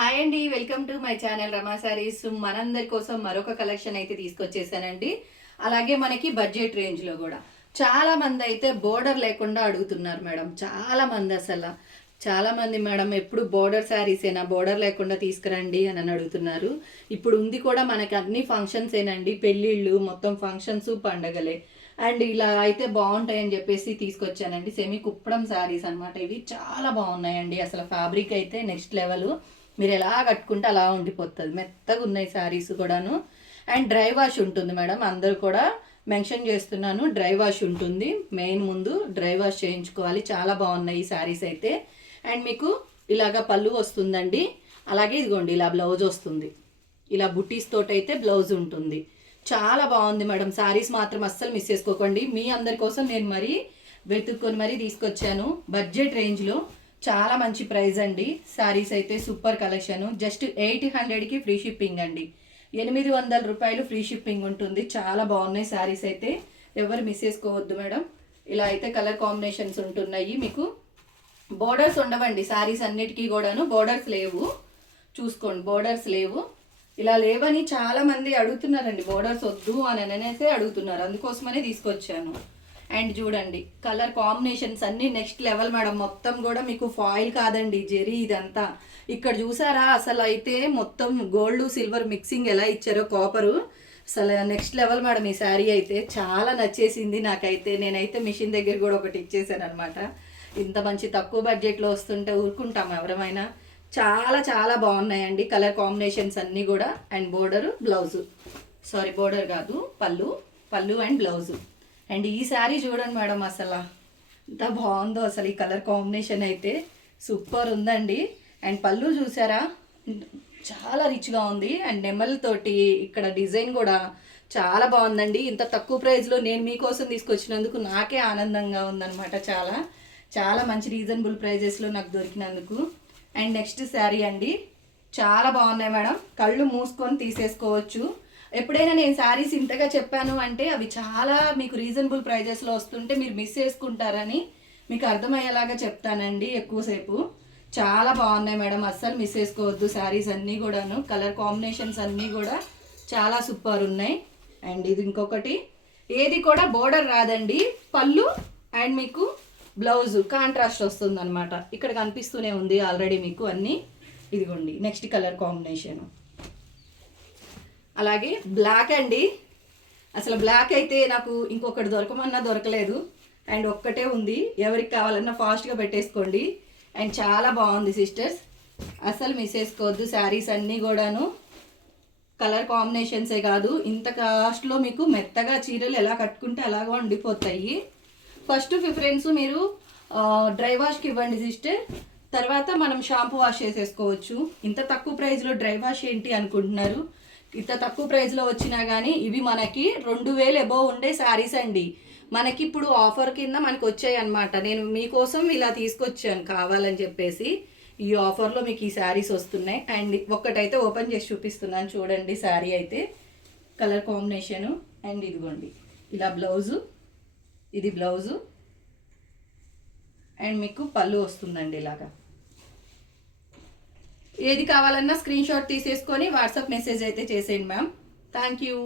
Hi అండి welcome to my channel Rama sarees మనందరి కోసం మరొక కలెక్షన్ అయితే తీసుకొచ్చేసానండి. అలాగే మనకి బడ్జెట్ రేంజ్లో కూడా. చాలా మంది అయితే బోర్డర్ లేకుండా అడుగుతున్నారు మేడం. చాలా మంది అసలు. చాలా మంది మేడం ఎప్పుడు బోర్డర్ శారీసేనా బోర్డర్ లేకుండా తీసుకురండి అని అని అడుగుతున్నారు. ఇప్పుడు ఉంది కూడా మనకి అన్ని ఫంక్షన్స్ ఏనండి. పెళ్ళిళ్ళు మొత్తం ఫంక్షన్స్ పండగలే. అండ్ ఇలా అయితే బాగుంటాయని చెప్పేసి తీసుకొచ్చానండి. సెమీ కుప్పడం శారీస్ అన్నమాట ఇవి. చాలా బాగున్నాయండి. అసలు ఫ్యాబ్రిక్ అయితే నెక్స్ట్ లెవెల్ మీరు ఎలా కట్టుకుంటే అలా ఉండిపోతుంది. మెత్తగా ఉన్నాయి శారీస్ కూడాను. అండ్ డ్రై వాష్ ఉంటుంది మేడం అందరూ కూడా మెన్షన్ చేస్తున్నాను. డ్రై వాష్ ఉంటుంది. మెయిన్ ముందు డ్రై వాష్ చేయించుకోవాలి. చాలా బాగున్నాయి ఈ శారీస్ అయితే. అండ్ మీకు ఇలాగ పళ్ళు వస్తుందండి. అలాగే ఇదిగోండి ఇలా బ్లౌజ్ వస్తుంది. ఇలా బుటీస్ తోటి అయితే బ్లౌజ్ ఉంటుంది. చాలా బాగుంది మేడం. శారీస్ మాత్రం అస్సలు మిస్ చేసుకోకండి. మీ అందరి కోసం నేను మరీ వెతుక్కొని మరీ తీసుకొచ్చాను. బడ్జెట్ రేంజ్లో చాలా మంచి ప్రైస్ అండి. శారీస్ అయితే సూపర్ కలెక్షన్. జస్ట్ ఎయిట్ హండ్రెడ్కి ఫ్రీ షిప్పింగ్ అండి. ఎనిమిది వందల రూపాయలు ఫ్రీ షిప్పింగ్ ఉంటుంది. చాలా బాగున్నాయి శారీస్ అయితే. ఎవరు మిస్ చేసుకోవద్దు మేడం. ఇలా అయితే కలర్ కాంబినేషన్స్ ఉంటున్నాయి మీకు. బోర్డర్స్ ఉండవండి శారీస్ అన్నిటికీ కూడాను. బోర్డర్స్ లేవు. చూసుకోండి బోర్డర్స్ లేవు. ఇలా లేవని చాలా మంది అడుగుతున్నారండి. బోర్డర్స్ వద్దు అని అనేసి అడుగుతున్నారు. అందుకోసమనే తీసుకొచ్చాను. అండ్ చూడండి కలర్ కాంబినేషన్స్ అన్ని నెక్స్ట్ లెవెల్ మేడం. మొత్తం కూడా మీకు ఫాయిల్ కాదండి జెరీ ఇదంతా. ఇక్కడ చూసారా? అసలు అయితే మొత్తం గోల్డ్ సిల్వర్ మిక్సింగ్ ఎలా ఇచ్చారో కాపరు. అసలు నెక్స్ట్ లెవెల్ మేడం ఈ శారీ అయితే చాలా నచ్చేసింది నాకైతే. నేనైతే మిషన్ దగ్గర కూడా ఒకటి ఇచ్చేసాను అనమాట ఇంత మంచి తక్కువ బడ్జెట్లో వస్తుంటే ఊరుకుంటాం ఎవరమైనా. చాలా చాలా బాగున్నాయండి కలర్ కాంబినేషన్స్ అన్నీ కూడా. And border blouse. Sorry border కాదు పళ్ళు. పళ్ళు అండ్ బ్లౌజు. అండ్ ఈ శారీ చూడండి మేడం అసలు. ఎంత బాగుందో అసలు ఈ కలర్ కాంబినేషన్ అయితే. సూపర్ ఉందండి. అండ్ పళ్ళు చూసారా? చాలా రిచ్గా ఉంది. అండ్ నెమలితోటి ఇక్కడ డిజైన్ కూడా చాలా బాగుందండి. ఇంత తక్కువ ప్రైస్లో నేను మీకోసం తీసుకొచ్చినందుకు నాకే ఆనందంగా ఉందన్నమాట చాలా. చాలా మంచి రీజనబుల్ ప్రైజెస్లో నాకు దొరికినందుకు. అండ్ నెక్స్ట్ శారీ అండి. చాలా బాగున్నాయి మేడం. కళ్ళు మూసుకొని తీసేసుకోవచ్చు. ఎప్పుడైనా నేను శారీస్ ఇంతగా చెప్పాను అంటే అవి చాలా మీకు రీజనబుల్ ప్రైజెస్లో వస్తుంటే మీరు మిస్ చేసుకుంటారని మీకు అర్థమయ్యేలాగా చెప్తానండి ఎక్కువసేపు. చాలా బాగున్నాయి మేడం అస్సలు మిస్ చేసుకోవద్దు శారీస్ అన్నీ కూడాను. కలర్ కాంబినేషన్స్ అన్నీ కూడా చాలా సూపర్ ఉన్నాయి. అండ్ ఇది ఇంకొకటి ఏది కూడా బోర్డర్ రాదండి. పళ్ళు అండ్ మీకు బ్లౌజ్ కాంట్రాస్ట్ వస్తుంది అనమాట ఇక్కడ కనిపిస్తూనే ఉంది ఆల్రెడీ మీకు అన్నీ. ఇదిగోండి నెక్స్ట్ కలర్ కాంబినేషన్ అలాగే బ్లాక్ అండి. అసలు బ్లాక్ అయితే నాకు ఇంకొకటి దొరకమన్నా దొరకలేదు. అండ్ ఒక్కటే ఉంది. ఎవరికి కావాలన్నా ఫాస్ట్గా పెట్టేసుకోండి. అండ్ చాలా బాగుంది సిస్టర్స్ అసలు మిస్ చేసుకోవద్దు శారీస్ అన్నీ కూడాను. కలర్ కాంబినేషన్సే కాదు. ఇంత కాస్ట్లో మీకు మెత్తగా చీరలు ఎలా కట్టుకుంటే అలాగా ఉండిపోతాయి. ఫస్ట్ ప్రిఫరెన్స్ మీరు డ్రై వాష్కి ఇవ్వండి సిస్టర్ తర్వాత మనం షాంపూ వాష్ చేసేసుకోవచ్చు. ఇంత తక్కువ ప్రైస్లో డ్రై వాష్ ఏంటి అనుకుంటున్నారు? ఇంత తక్కువ ప్రైస్లో వచ్చినా కానీ ఇవి మనకి రెండు వేలు ఎబో ఉండే శారీస్ అండి. మనకి ఇప్పుడు ఆఫర్ కింద మనకి వచ్చాయి అనమాట నేను మీకోసం ఇలా తీసుకొచ్చాను కావాలని చెప్పేసి. ఈ ఆఫర్లో మీకు ఈ శారీస్ వస్తున్నాయి. అండ్ ఒక్కటైతే ఓపెన్ చేసి చూపిస్తున్నాను. చూడండి శారీ అయితే. కలర్ కాంబినేషను అండ్ ఇదిగోండి. ఇలా బ్లౌజు ఇది బ్లౌజు అండ్ మీకు పళ్ళు వస్తుందండి ఇలాగా. ఏది కావాలన్నా స్క్రీన్ షాట్ తీసేసుకొని వాట్సాప్ మెసేజ్ అయితే చేసేయండి మ్యామ్ థ్యాంక్ యూ